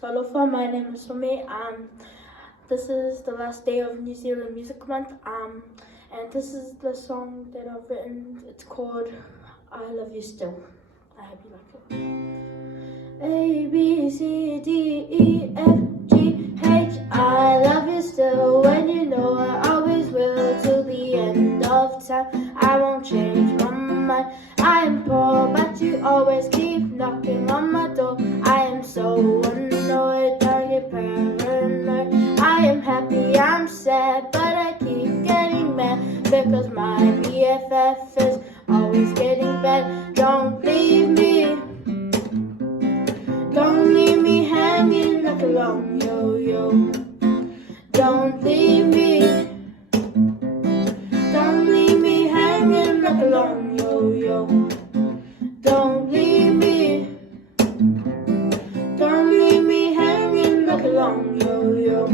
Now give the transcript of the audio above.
Talofa, my name is Someh. This is the last day of New Zealand Music Month. And this is the song that I've written. It's called I Love You Still. I hope you like it. A, B, C, D, E, F, G, H. I love you still when you know I always will. Till the end of time, I won't change my mind. I am poor, but you always keep knocking on my door. I am so annoyed, I get paranoid. I am happy, I'm sad, but I keep getting mad because my BFF is always getting bad. Don't leave me. Don't leave me hanging like a long yo-yo. Don't leave me. Don't leave me hanging like a long yo-yo. Don't leave me. Don't leave me hanging like a long yo-yo.